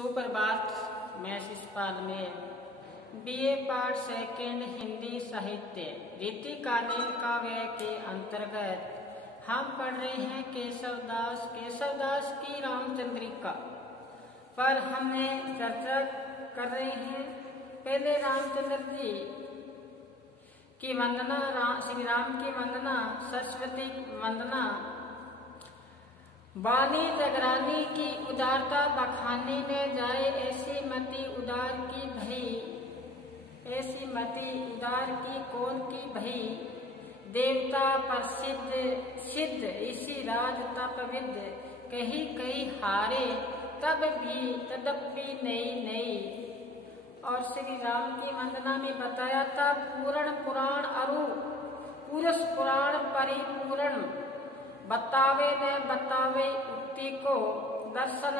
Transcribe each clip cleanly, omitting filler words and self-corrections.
सुप्रभात। मैं शिषपाल में बीए पार्ट सेकेंड हिंदी साहित्य रीतिकालीन काव्य के अंतर्गत हम पढ़ रहे हैं केशव दास की रामचंद्रिका पर हमने चर्चा कर रहे हैं। पहले रामचंद्र जी की वंदना, श्री राम की वंदना, सरस्वती वंदना, बानी जगरानी की उदारता बखाने में जाए, ऐसी मति उदार की कौन की भई, देवता प्रसिद्ध सिद्ध इसी राज तपविद, कही हारे तदपि नई। और श्री राम की वंदना में बताया था पूर्ण पुराण अरु पुरुष पुराण परिपूर्ण, बतावे न बतावे उक्ति को, दर्शन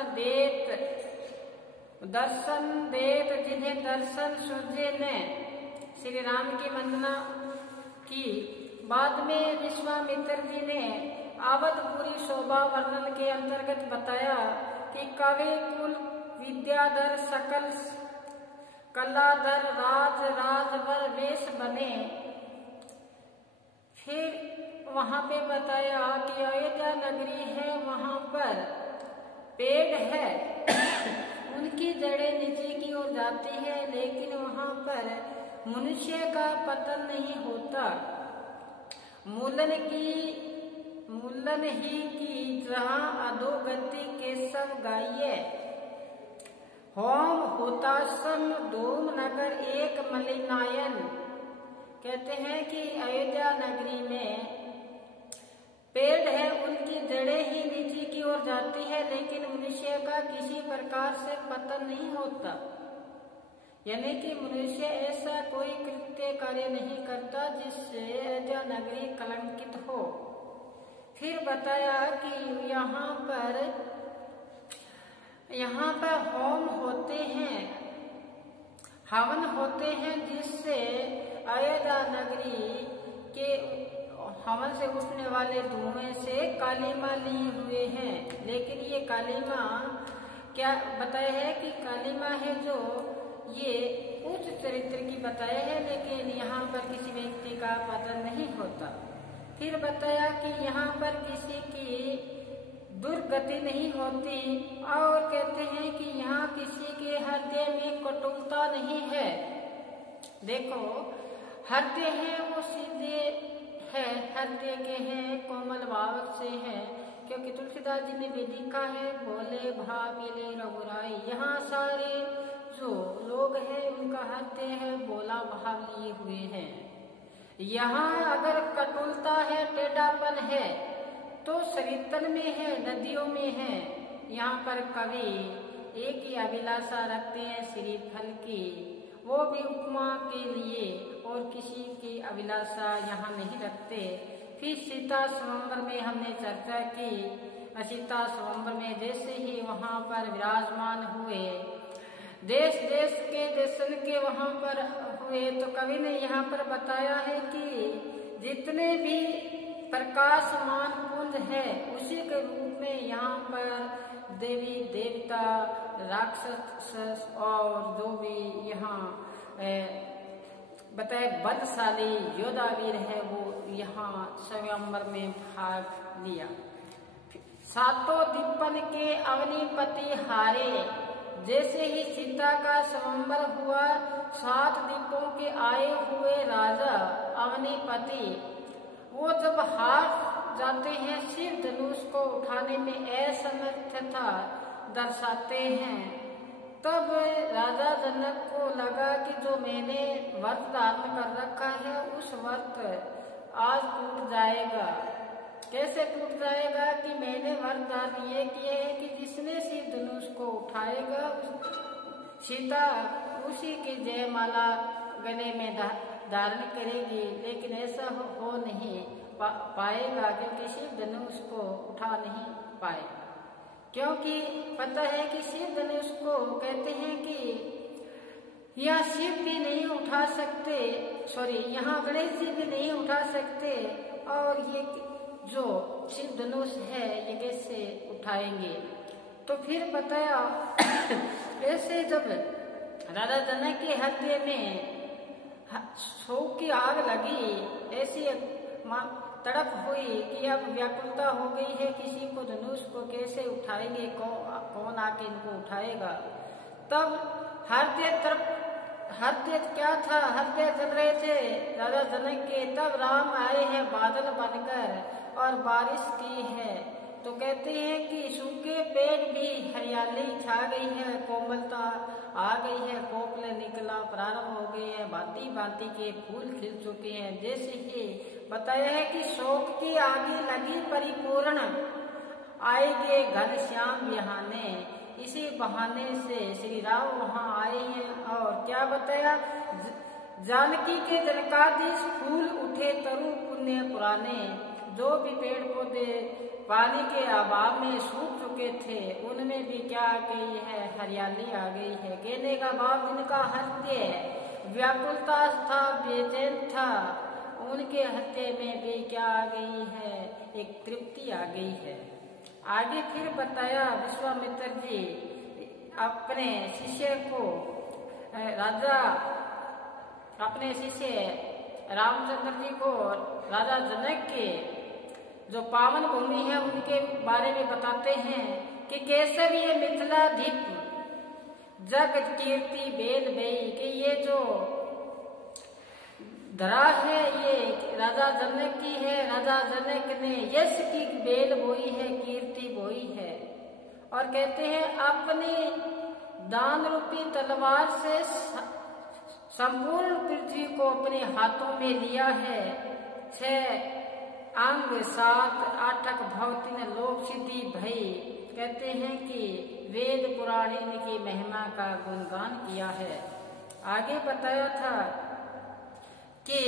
देत जिन्हें दर्शन सूझे न। श्री राम की वंदना की बाद में विश्वामित्र जी ने अवधपुरी शोभा वर्णन के अंतर्गत बताया कि कवि कुल विद्याधर सकल कलाधर राजवर वेश बने। फिर वहां पे बताया कि अयोध्या नगरी है, वहां पर पेड़ है, उनकी जड़ें नीचे की ओर जाती है, लेकिन वहां पर मनुष्य का पतन नहीं होता। मूलन ही की जहां अधोगति केशव गाइए, होम होता सम धूम नगर एक मलिनायन। कहते हैं कि अयोध्या नगरी में पेड़ है, उनकी जड़ें ही नीचे की ओर जाती है, लेकिन मनुष्य का किसी प्रकार से पतन नहीं होता। यानी कि मनुष्य ऐसा कोई कृत्य कार्य नहीं करता जिससे अयोध्या नगरी कलंकित हो। फिर बताया कि यहाँ पर होम होते हैं, हवन होते हैं, जिससे अयोध्या नगरी के हवन से उठने वाले धुएं से कालीमा लिए हुए हैं। लेकिन ये कालीमा क्या बताया है कि कालीमा है जो ये उच्च चरित्र की बताया है, लेकिन यहाँ पर किसी व्यक्ति का पतन नहीं होता। फिर बताया कि यहाँ पर किसी की दुर्गति नहीं होती, और कहते हैं कि यहाँ किसी के हृदय में कटुता नहीं है। देखो, हृदय है वो सीधे है, हृदय के हैं, कोमल भाव से है, क्योंकि तुलसीदास जी ने भी लिखा है भोले भाविले रघुराई। यहाँ सारे जो लोग हैं उनका हृदय है भोला भाव लिए हुए हैं। यहाँ अगर कटुलता है, टेढ़ापन है, तो सरितन में है, नदियों में है। यहाँ पर कवि एक ही अभिलाषा रखते हैं श्रीफल की, वो भी उपमा के लिए, और किसी की अभिलाषा यहाँ नहीं रखते। फिर सीता स्वयंवर में हमने चर्चा की। सीता स्वयंवर में जैसे ही वहाँ पर विराजमान हुए, देश देश के दर्शन के वहाँ पर हुए, तो कवि ने यहाँ पर बताया है कि जितने भी प्रकाशमान पुंज है, उसी के रूप में यहाँ पर देवी देवता राक्षस और जो भी यहाँ बताए बलशाली योद्धावीर है, वो यहाँ स्वयंवर में भाग लिया। सातों दीपन के अवनीपति हारे, जैसे ही सीता का स्वयंवर हुआ, 7 दीपों के आए हुए राजा अवनीपति, वो जब हार जाते हैं, शिव धनुष को उठाने में असमर्थता दर्शाते हैं, तब राजा जनक को लगा कि जो मैंने व्रत धारण कर रखा है, उस व्रत आज टूट जाएगा। कैसे टूट जाएगा कि मैंने व्रत धारण ये किया है कि जिसने शिव धनुष को उठाएगा, सीता उसी की जयमाला गले में धारण करेगी। लेकिन ऐसा हो नहीं पाएगा, क्योंकि शिव धनुष को उठा नहीं पाए। क्योंकि पता है कि शिव धनुष को कहते हैं कि यहाँ शिव भी नहीं उठा सकते, यहाँ गणेश जी भी नहीं उठा सकते, और ये जो शिव धनुष है ये कैसे उठाएंगे। तो फिर बताया ऐसे जब राजा जनक के हृदय में शोक की आग लगी, ऐसी तड़प हुई कि अब व्याकुलता हो गई है, किसी को धनुष को कैसे उठाएंगे, कौन आके इनको उठाएगा। तब हृदय क्या था, हृदय जल रहे थे राजा जनक के। तब राम आए हैं बादल बनकर और बारिश की है। तो कहते हैं कि सूखे पेड़ भी हरियाली छा गई है, कोमलता आ गई है, कोपले निकला प्रारंभ हो गए हैं, भांति भांति के फूल खिल चुके हैं। जैसे ही बताया है कि शोक की आगी लगी परिपूर्ण, आएंगे घन श्याम बिहाने। इसी बहाने से श्री राम वहाँ आए हैं। और क्या बताया, जानकी के जनकादीश फूल उठे तरु पुण्य पुराने। जो भी पेड़ पौधे पानी के अभाव में सूख चुके थे, उनमें भी क्या आ गई है, हरियाली आ गई है। कहने का भाव, जिनका हृदय व्याकुलता था, बेचैन था, उनके हृदय में भी क्या आ गई है, एक तृप्ति आ गई है। आगे फिर बताया विश्वामित्र जी अपने शिष्य को अपने शिष्य रामचंद्र जी को राजा जनक के जो पावन भूमि है उनके बारे में बताते हैं कि कैसे भी ये मिथिलाधिप जग कीर्ति बेल बई, कि ये जो धरा है ये राजा जनक की है। राजा जनक ने यश की बेल बोई है, कीर्ति बोई है। और कहते हैं अपनी दान रूपी तलवार से संपूर्ण पृथ्वी को अपने हाथों में लिया है। 6 अंग 7 8 भव 3 लोक सिद्धि भई। कहते हैं कि वेद पुराण इनकी महिमा का गुणगान किया है। आगे बताया था कि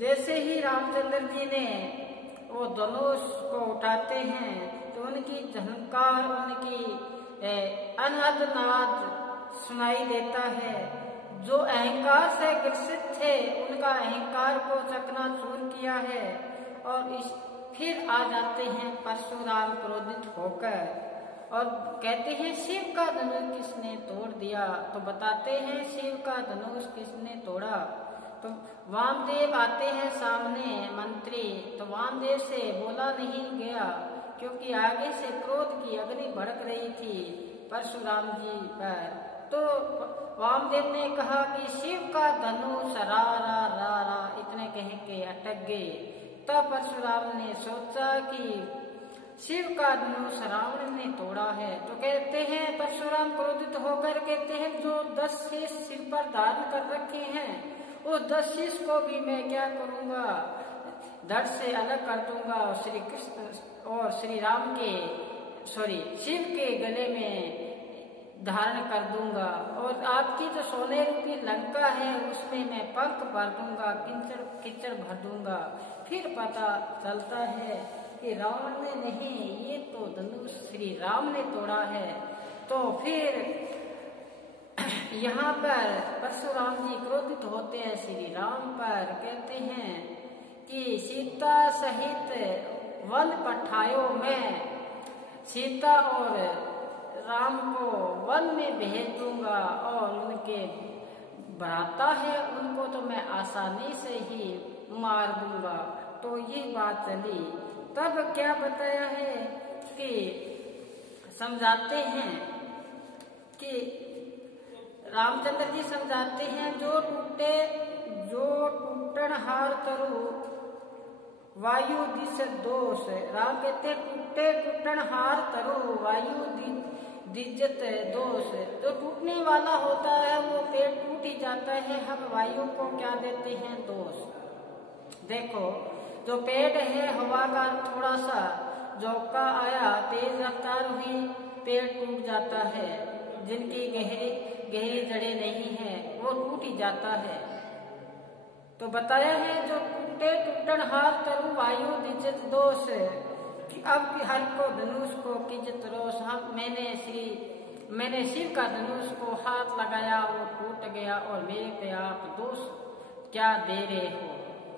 जैसे ही रामचंद्र जी ने वो धनुष को उठाते हैं तो उनकी झंकार, उनकी अनहद नाद सुनाई देता है। जो अहंकार से ग्रसित थे उनका अहंकार को चकनाचूर किया है। और फिर आ जाते हैं परशुराम क्रोधित होकर और कहते हैं शिव का धनुष किसने तोड़ दिया। तो बताते हैं शिव का धनुष किसने तोड़ा। तो वामदेव आते हैं सामने मंत्री, तो वामदेव से बोला नहीं गया क्योंकि आगे से क्रोध की अग्नि भड़क रही थी परशुराम जी पर। तो वामदेव ने कहा कि शिव का धनुष रा रा रा रा, इतने कह के अटक गए। तब परशुराम ने सोचा कि शिव का धनुष रावण ने तोड़ा है। तो कहते हैं परशुराम क्रोधित होकर कहते हैं जो 10 शीश सिर पर धारण कर रखे हैं वो 10 शीश को भी मैं क्या करूंगा, धड़ से अलग कर दूंगा और श्री कृष्ण और श्री राम के शिव के गले में धारण कर दूंगा। और आपकी जो सोने रूपी लंका है उसमें मैं पंख भर दूंगा, कीचड़ भर दूंगा। फिर पता चलता है कि रावण ने नहीं, ये तो धनुष श्री राम ने तोड़ा है। तो फिर यहाँ पर परशुराम जी क्रोधित होते हैं श्री राम पर। कहते हैं कि सीता सहित वन पठायो, मैं सीता और राम को वन में भेज दूंगा और उनके भ्राता है उनको तो मैं आसानी से ही मार दूंगा। तो ये बात चली। तब क्या बताया है कि समझाते हैं कि रामचंद्र जी समझाते हैं जो टूटनहार तरु वायु दिश दोष। राम कहते टूटनहार तरु वायु दिज्जत दोष। जो टूटने वाला होता है वो पेड़ टूट ही जाता है, हम वायु को क्या देते हैं, दोष। देखो जो पेड़ है हवा का थोड़ा सा झोंका आया, तेज रफ्तार हुई, पेड़ टूट जाता है। जिनकी गहरी जड़ें नहीं है वो टूट ही जाता है। तो बताया है जो टूटनहार तरु वायु दिज्जत दोष, कि अब हर को धनुष को किजत रोष। मैंने शिव का धनुष को हाथ लगाया वो टूट गया और मेरे पे आप दोष क्या दे रहे हो।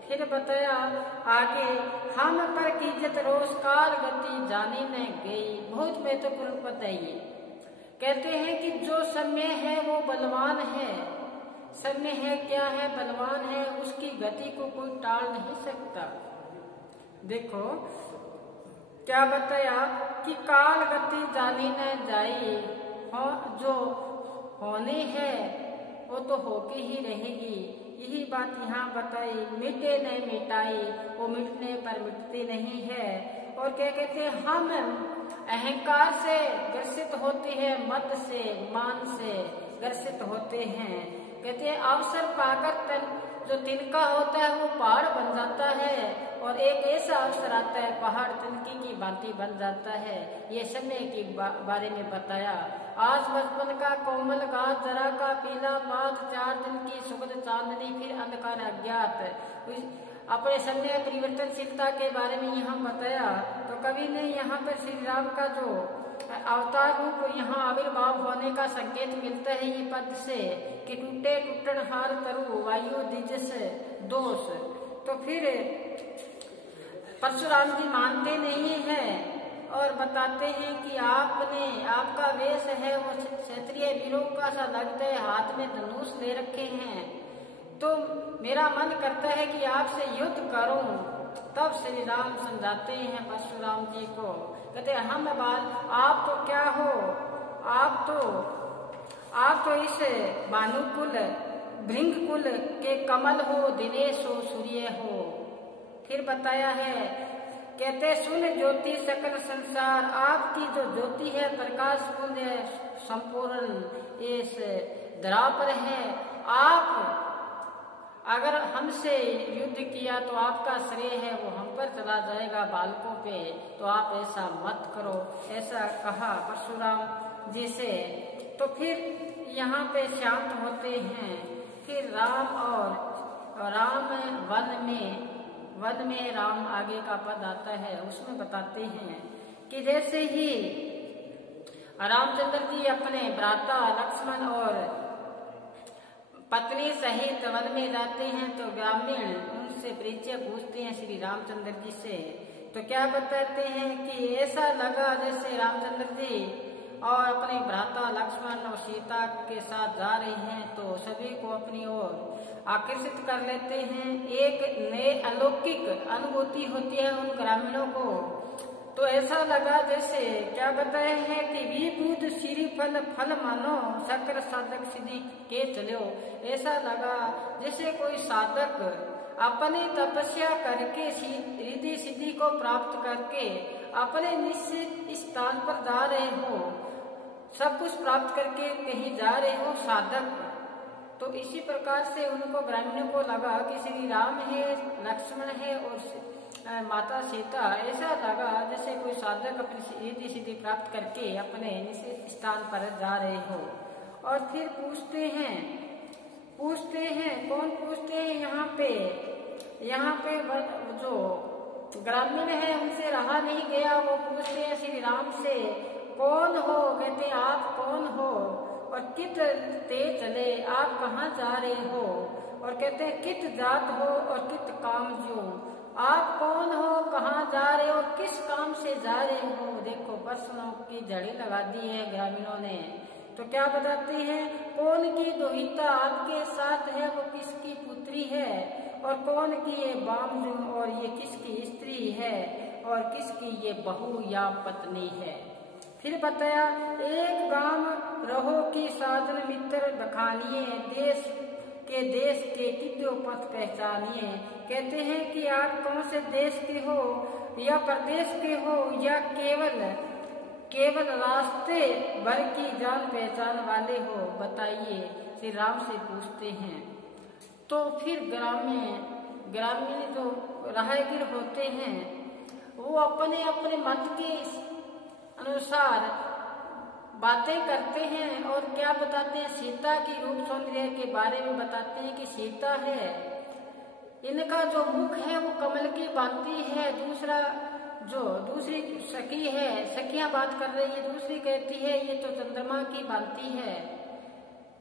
फिर बताया आगे, हम पर कीजत रोज काल गति जानी न गई। बहुत महत्वपूर्ण पद है ये। कहते हैं कि जो समय है वो बलवान है। समय है क्या है? बलवान है। उसकी गति को कोई टाल नहीं सकता। देखो क्या बताया कि काल गति जानी न जाई। जो होने है वो तो होके ही रहेगी। यही बात यहाँ बताई। मिटे न मिटाई, वो मिटने पर मिटती नहीं है। और क्या कहते हैं, हम अहंकार से ग्रसित होते हैं, मत से, मान से ग्रसित होते हैं। कहते हैं अवसर पाकर तन जो तिनका होता है वो पहाड़ बन जाता है, और एक ऐसा अवसर आता है पहाड़ तिनकी की भांति बन जाता है। ये समय के बारे में बताया। आज बचपन का कोमल गात, जरा का पीला पात, 4 दिन की सुगंध चांदनी, फिर अंधकार अज्ञात। अपने समय परिवर्तनशीलता के बारे में यहाँ बताया। तो कवि ने यहाँ पर श्री राम का जो अवतार रूप यहाँ आविर्भाव होने का संकेत मिलता है ये पद से कि टूटे टूटन हार तरु वायु दिजस दोष। तो फिर परशुराम जी मानते नहीं हैं और बताते हैं कि आपका वेश है वो क्षत्रिय वीरों का सा लगता है, हाथ में धनुष ले रखे हैं, तो मेरा मन करता है कि आपसे युद्ध करूं। तब श्री राम समझाते हैं परशुराम जी को, कहते हैं हम बाल आप तो क्या हो, आप तो इस भानुकुल भृंगकुल के कमल हो, दिनेश हो, सूर्य हो। फिर बताया है, कहते सुन ज्योति सकल संसार, आपकी जो ज्योति है प्रकाश पुंज है संपूर्ण इस धरा पर है। आप अगर हमसे युद्ध किया तो आपका श्रेय है वो हम पर चला जाएगा बालकों पे, तो आप ऐसा मत करो। ऐसा कहा परशुराम जी से। तो फिर यहाँ पे शांत होते हैं। फिर राम वन में राम आगे का पद आता है, उसमें बताते हैं कि जैसे ही रामचंद्र जी अपने भ्राता लक्ष्मण और पत्नी सहित वन में जाते हैं तो ग्रामीण उनसे परिचय पूछते हैं श्री रामचंद्र जी से। तो क्या बताते हैं कि ऐसा लगा जैसे रामचंद्र जी और अपने भ्राता लक्ष्मण और सीता के साथ जा रहे हैं, तो सभी को अपनी ओर आकर्षित कर लेते हैं। एक नए अलौकिक अनुभूति होती है उन ग्रामीणों को। तो ऐसा लगा जैसे क्या बताए हैं कि विभूत श्री फल मानो शक्र साधक सिद्धि के चलो। ऐसा लगा जैसे कोई साधक अपनी तपस्या करके रिद्धि सिद्धि को प्राप्त करके अपने निश्चित स्थान पर जा रहे हो, सब कुछ प्राप्त करके कहीं जा रहे हो साधक। तो इसी प्रकार से उनको ग्रामीणों को लगा कि श्री राम है, लक्ष्मण है और माता सीता, ऐसा लगा जैसे कोई साधक अपनी रिद्धि सिद्धि प्राप्त करके अपने निश्चित स्थान पर जा रहे हो। और फिर पूछते हैं कौन पूछते हैं यहाँ पे जो ग्रामीण है उनसे रहा नहीं गया, वो पूछते हैं श्री राम से कौन हो। कहते आप कौन हो और कित ते चले, आप कहाँ जा रहे हो। और कहते हैं कित जात हो और कित काम जो, आप कौन हो, कहाँ जा रहे हो और किस काम से जा रहे हो। देखो प्रश्नों की जड़ी लगा दी है ग्रामीणों ने। तो क्या बताते हैं, कौन की दुहिता आपके साथ है, वो किसकी पुत्री है, और कौन की ये बामजू और ये किसकी स्त्री है, और किसकी ये बहू या पत्नी है। फिर बताया एक गांव रहो की साधन मित्र बखानिए, देश के कित्यो पथ पहचानिए। कहते हैं कि आप कौन से देश के हो या प्रदेश के हो या केवल रास्ते भर की जान पहचान वाले हो, बताइए, श्री राम से पूछते हैं। तो फिर ग्रामीण जो राहगीर होते हैं वो अपने अपने मत के अनुसार बातें करते हैं। और क्या बताते हैं, सीता की रूप सौंदर्य के बारे में बताते हैं कि सीता है, इनका जो मुख है वो कमल की भांति है। दूसरी सखी है, सखियां बात कर रही है, दूसरी कहती है ये तो चंद्रमा की भांति है।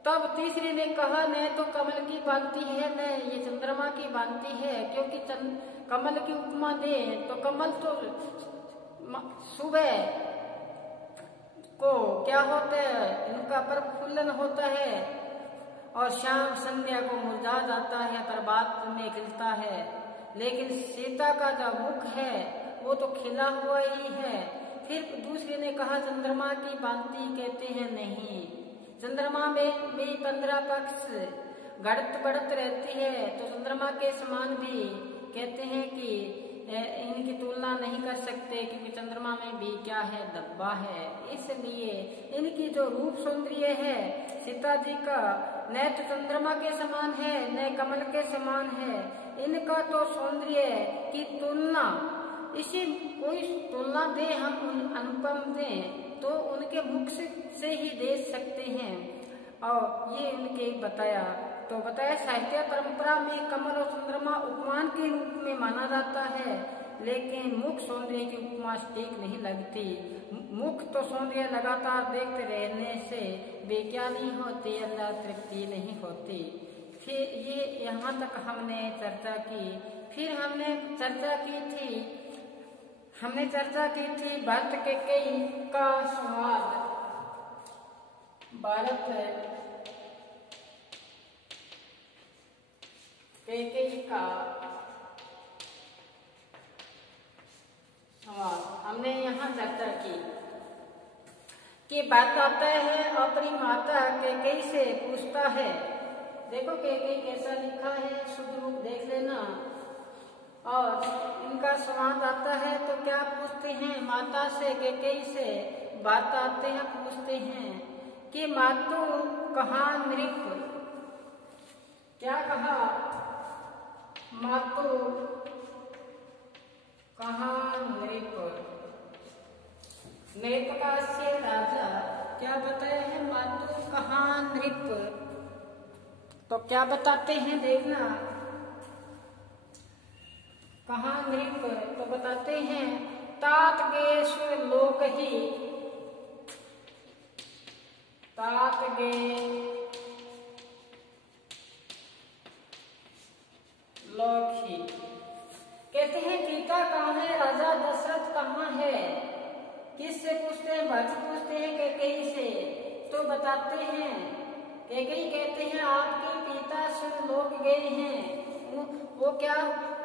तब तीसरे ने कहा, न तो कमल की भांति है, न ये चंद्रमा की भांति है, क्योंकि कमल की उपमा दे तो कमल तो सुबह को क्या होता है, इनका प्रफुल्लन होता है और शाम संध्या को मुरझा जाता है, प्रभात में खिलता है। लेकिन सीता का जो मुख है वो तो खिला हुआ ही है। फिर दूसरे ने कहा, चंद्रमा की भांति, कहते हैं नहीं, चंद्रमा में भी 15 पक्ष घड़त बढ़त रहती है, तो चंद्रमा के समान भी कहते हैं कि इनकी तुलना नहीं कर सकते, क्योंकि चंद्रमा में भी क्या है, धब्बा है। इसलिए इनकी जो रूप सौंदर्य है सीता जी का, न तो चंद्रमा के समान है न कमल के समान है। इनका तो सौंदर्य की तुलना, इसी कोई तुलना दे हम अनुपम दें तो उनके मुख से ही दे सकते हैं। और ये उनके बताया साहित्य परंपरा में कमल और चंद्रमा उपमान के रूप में माना जाता है, लेकिन मुख सौंदर्य की उपमा ठीक नहीं लगती। मुख तो सौंदर्य लगातार देखते रहने से बेक्या नहीं होती, अंदर तृप्ति नहीं होती। फिर ये यहाँ तक हमने चर्चा की। फिर हमने चर्चा की थी भरत कैकेयी का संवाद। भारत कैकेयी का संवाद हमने यहाँ चर्चा की कि बात आता है, अपनी माता कैकेयी से पूछता है। देखो कैकेयी कैसा लिखा है, शुद्ध रूप देख लेना। और इनका संवाद आता है तो क्या पूछते हैं, माता से कैकेयी से बात आते हैं, पूछते हैं कि मातु कहाँ नृप, क्या कहा, मातु कहाँ नृप, नृप का से राजा, क्या बताया है, मातु कहाँ नृप। तो क्या बताते हैं देखना, कहाँ नृप, तो बताते हैं तात गे सुर लोक ही, तात गे लोक ही। कहते हैं पिता कहाँ है, राजा दशरथ कहाँ है। किससे पूछते हैं, भरत पूछते हैं कैकेयी से। तो बताते हैं, कैकेयी कहते हैं आपके पिता सुर लोक गए हैं, वो क्या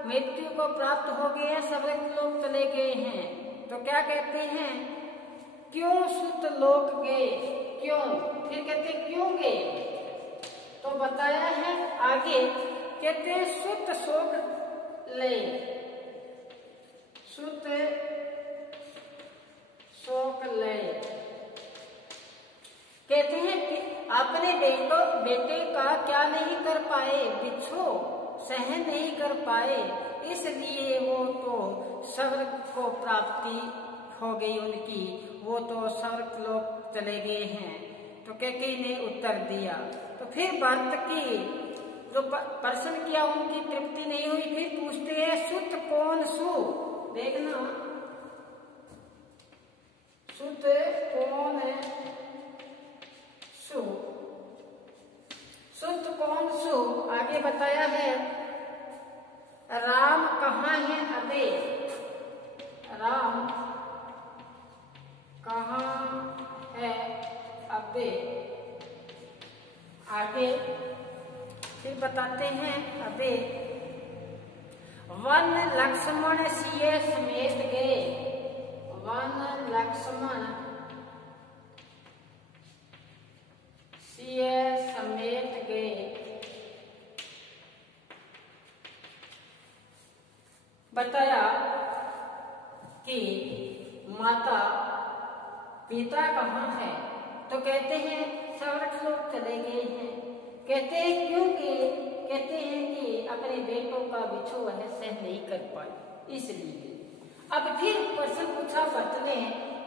मृत्यु को प्राप्त हो गए हैं, सब लोग चले गए हैं। तो क्या कहते हैं, क्यों सुत लोक गए, क्यों, फिर कहते क्यों गए। तो बताया है आगे, कहते सुत शोक ले, सुत शोक ले। कहते हैं कि अपने बेटे का क्या नहीं कर पाए, बिच्छो सहन नहीं कर पाए, इसलिए वो तो स्वर्ग को प्राप्ति हो गई उनकी, वो तो स्वर्ग लोक चले गए हैं। तो कैकेयी ने उत्तर दिया। तो फिर भरत की जो प्रश्न किया उनकी तृप्ति नहीं हुई, फिर पूछते हैं सुत कौन सु, देखना सुत कौन सु, सुत कौन सु। आगे बताया है राम कहाँ है अबे, राम कहाँ है अबे। आगे फिर बताते हैं अबे, वन लक्ष्मण सिए समेत गए, वन लक्ष्मण सिए समेत गए। बताया कि माता पिता कहाँ है, तो कहते हैं स्वर्ग लोग चले गए हैं। कहते हैं क्योंकि, कहते हैं कि अपने बेटों का बिछो वह सहन नहीं कर पाए, इसलिए। अब फिर प्रश्न पूछा भरत ने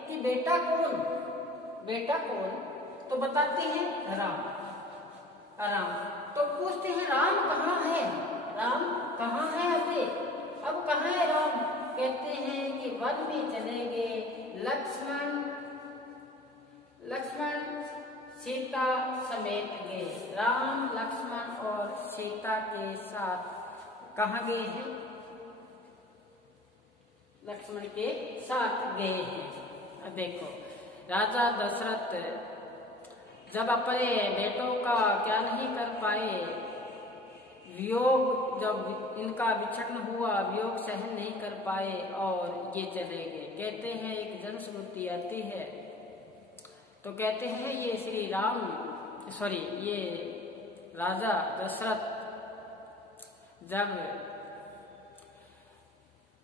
कि बेटा कौन, बेटा कौन, तो बताते हैं राम, राम। तो पूछते हैं राम कहाँ है, राम कहाँ है अबे, अब कहाँ है राम। कहते हैं कि वन में चले गए, लक्ष्मण सीता समेत गए। राम लक्ष्मण और सीता के साथ कहाँ गए हैं? लक्ष्मण के साथ गए हैं। अब देखो, राजा दशरथ जब अपने बेटों का क्या नहीं कर पाए, वियोग जब इनका विछड़न हुआ, वियोग सहन नहीं कर पाए और ये चले गए। कहते हैं एक जनश्रुति आती है, तो कहते हैं ये राजा दशरथ जब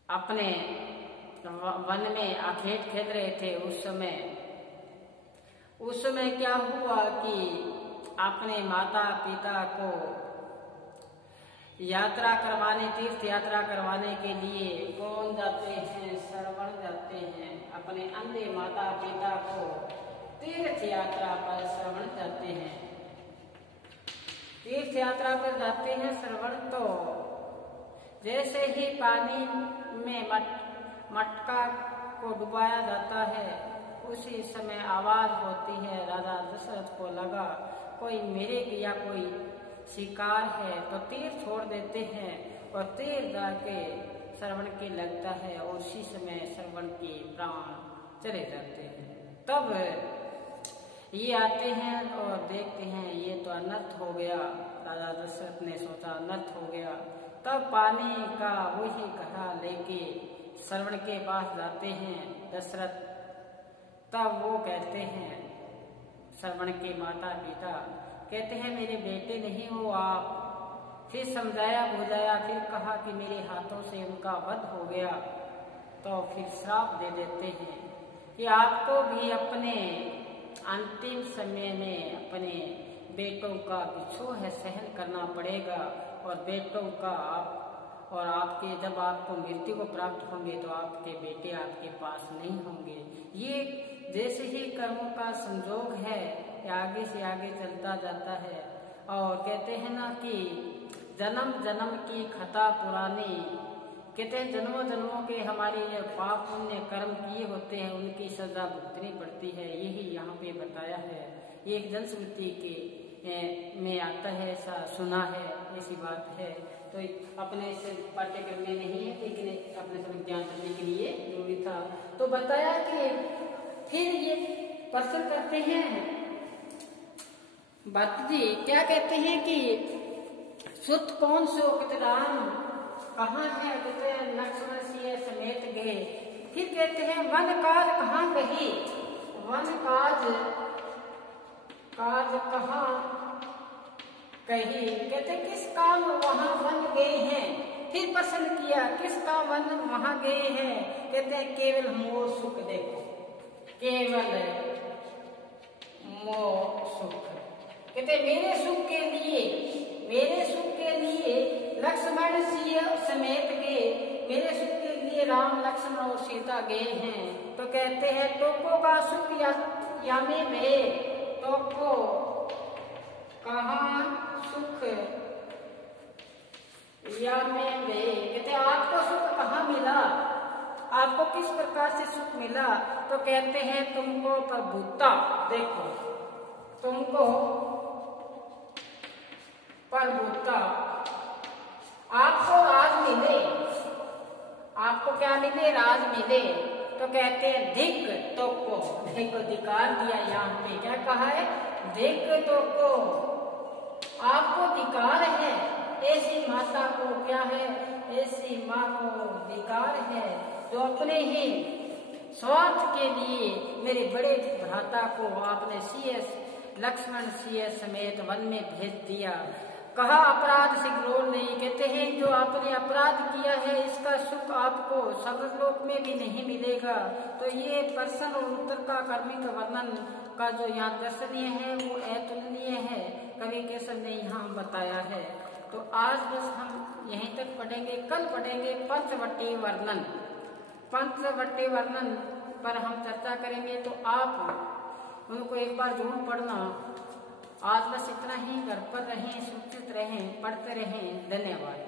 अपने वन में आखेट खेल रहे थे, उस समय क्या हुआ कि अपने माता पिता को यात्रा करवाने, तीर्थ यात्रा करवाने के लिए कौन जाते हैं? श्रवण जाते हैं। अपने अंधे माता पिता को तीर्थ यात्रा पर श्रवण जाते हैं। तीर्थ यात्रा पर जाते हैं श्रवण, तो जैसे ही पानी में मटका को डुबाया जाता है, उसी समय आवाज होती है। राजा दशरथ को लगा कोई मेरे या कोई शिकार है, तो तीर छोड़ देते हैं और तीर जाके श्रवण के लगता है और उसी समय श्रवण के प्राण चले जाते हैं। तब ये आते हैं और देखते हैं ये तो अनर्थ हो गया। राजा दशरथ ने सोचा अनर्थ हो गया। तब पानी का वही घड़ा लेके श्रवण के पास जाते हैं दशरथ। तब वो कहते हैं, श्रवण के माता पिता कहते हैं मेरे बेटे नहीं हो आप। फिर समझाया बुझाया, फिर कहा कि मेरे हाथों से उनका वध हो गया, तो फिर श्राप दे देते हैं कि आपको भी अपने अंतिम समय में अपने बेटों का विछोह सहन करना पड़ेगा और बेटों का और आपके जब आपको मृत्यु को प्राप्त होंगे तो आपके बेटे आपके पास नहीं होंगे। ये जैसे ही कर्मों का संजोग है, आगे से आगे चलता जाता है। और कहते हैं ना कि जन्म जन्म की खता पुरानी, कहते हैं जन्मों जन्मों के हमारे ये पाप पुण्य कर्म किए होते हैं, उनकी सजा भुगतनी पड़ती है। यही यहाँ पे बताया है। ये एक जनश्रुति के में आता है, ऐसा सुना है, ऐसी बात है। तो अपने से पाठ्यक्रम में नहीं है, लेकिन अपने सब ज्ञान करने के लिए जरूरी था। तो बताया कि फिर ये प्रश्न करते हैं भरत जी, क्या कहते हैं कि सुत कौन सो? कहते राम कहाँ है? कहते हैं लक्ष्मण सिंह समेत गए। फिर कहते हैं वन काज कहाँ गई? वन काज कहाँ कही? कहते किस काम वहां वन गए हैं? फिर प्रश्न किया किस काम वन वहां गए हैं? कहते हैं केवल मोह सुख। देखो, केवल मोह सुख। कहते मेरे सुख के लिए लक्ष्मण सिंह समेत गए, मेरे सुख के लिए राम लक्ष्मण और सीता गए हैं। तो कहते हैं टोको का सुख या में टोको कहाँ सुख या में वे? कहते आपको सुख कहाँ मिला? आपको किस प्रकार से सुख मिला? तो कहते हैं तुमको प्रभुता। देखो, तुमको प्रभुता, आपको राज मिले। आपको क्या मिले? राज मिले। तो कहते हैं धिक तो को, देखो धिकार दिया यहाँ पे, क्या कहा है? धिक तो को, आपको धिकार है। ऐसी माता को क्या है? ऐसी माँ को धिकार है जो अपने ही स्वार्थ के लिए मेरे बड़े भ्राता को आपने लक्ष्मण सिंह समेत वन में भेज दिया। कहा अपराध से ग्रोह नहीं। कहते हैं जो आपने अपराध किया है इसका सुख आपको स्वर्गलोक में भी नहीं मिलेगा। तो ये प्रश्न और उत्तर का कर्मिक वर्णन का जो यहाँ दर्शनीय है वो अतुलनीय है, कवि केशव ने यहाँ बताया है। तो आज बस हम यहीं तक पढ़ेंगे। कल पढ़ेंगे पंचवटी वर्णन। पंचवटी वर्णन पर हम चर्चा करेंगे, तो आप उनको एक बार जरूर पढ़ना। आज बस इतना ही। घर पर रहें, सुरक्षित रहें, पढ़ते रहें। धन्यवाद।